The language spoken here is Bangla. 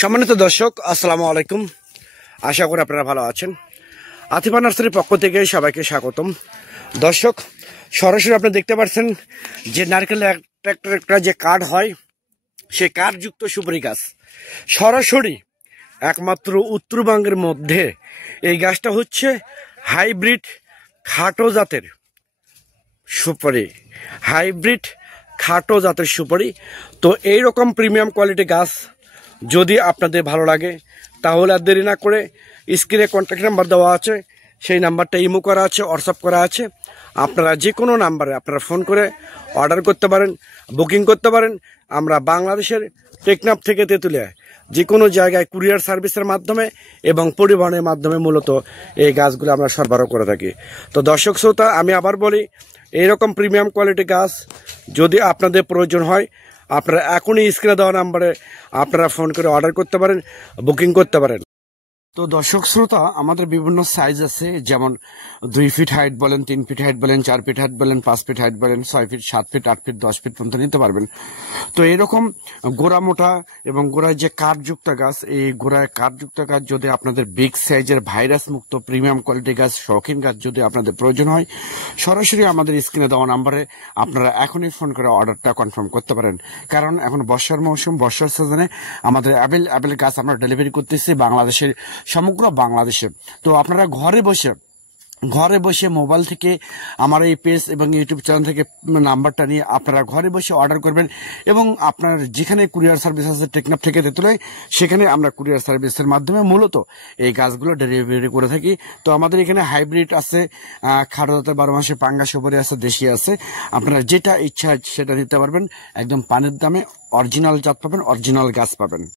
সম্মানিত দর্শক, আসসালামু আলাইকুম। আশা করি আপনারা ভালো আছেন। আতিফা নার্সারির পক্ষ থেকে সবাইকে স্বাগতম। দর্শক, সরাসরি আপনি দেখতে পাচ্ছেন যে নারকেলের একটা যে কাঠ হয়, সেই কাঠযুক্ত সুপারি গাছ সরাসরি একমাত্র উত্তরবঙ্গের মধ্যে এই গাছটা হচ্ছে হাইব্রিড খাটো জাতের সুপারি, হাইব্রিড খাটো জাতের সুপারি। তো এইরকম প্রিমিয়াম কোয়ালিটি গাছ যদি আপনাদের ভালো লাগে তাহলে আর দেরি না করে স্ক্রিনে কন্ট্যাক্ট নাম্বার দেওয়া আছে, সেই নাম্বারটা ইমো করা আছে, হোয়াটসঅ্যাপ করা আছে। আপনারা যে কোনো নাম্বারে আপনারা ফোন করে অর্ডার করতে পারেন, বুকিং করতে পারেন। আমরা বাংলাদেশের টেকনাফ থেকে তেঁতুলিয়া যে কোনো জায়গায় কুরিয়ার সার্ভিসের মাধ্যমে এবং পরিবহনের মাধ্যমে মূলত এই গাছগুলো আমরা সরবরাহ করে থাকি। তো দর্শক শ্রোতা, আমি আবার বলি, এইরকম প্রিমিয়াম কোয়ালিটি গাছ যদি আপনাদের প্রয়োজন হয়, আপনারা এখনই স্ক্রিনে দেওয়া নাম্বারে আপনারা ফোন করে অর্ডার করতে পারেন, বুকিং করতে পারেন। তো দর্শক শ্রোতা, আমাদের বিভিন্ন সাইজ আছে, যেমন 2 ফিট হাইট বলেন, 3 ফিট হাইট বলেন, 4 ফিট হাইট বলেন, 5 ফিট হাইট বলেন, 6 ফিট, 7 ফিট, 8 ফিট, 10 ফিট পর্যন্ত নিতে পারবেন। তো এরকম গোড়া মোটা এবং গোড়ায় যে কাঠযুক্ত গাছ, এই গোড়ায় কাঠযুক্ত গাছ যদি আপনাদের বিগ সাইজের ভাইরাস মুক্ত প্রিমিয়াম কোয়ালিটি গাছ, শৌখিন গাছ যদি আপনাদের প্রয়োজন হয়, সরাসরি আমাদের স্ক্রিনে দেওয়া নাম্বারে আপনারা এখনই ফোন করে অর্ডারটা কনফার্ম করতে পারেন। কারণ এখন বর্ষার মৌসুম, বর্ষার সিজনে আমাদের অ্যাভেলেবল গাছ আমরা ডেলিভারি করতেছি বাংলাদেশের, সমগ্র বাংলাদেশে। তো আপনারা ঘরে বসে মোবাইল থেকে আমার এই পেজ এবং ইউটিউব চ্যানেল থেকে নাম্বারটা নিয়ে আপনারা ঘরে বসে অর্ডার করবেন, এবং আপনার যেখানে কুরিয়ার সার্ভিস আছে টেকনাফ থেকে তেঁতুলিয়া, সেখানে আমরা কুরিয়ার সার্ভিসের মাধ্যমে মূলত এই গাছগুলো ডেলিভারি করে থাকি। তো আমাদের এখানে হাইব্রিড আছে, খাটো জাতের 12 মাসে পাঙ্গা সুপারি আছে, দেশি আছে। আপনারা যেটা ইচ্ছা সেটা নিতে পারবেন, একদম পানির দামে অরিজিনাল জাত পাবেন, অরিজিনাল গাছ পাবেন।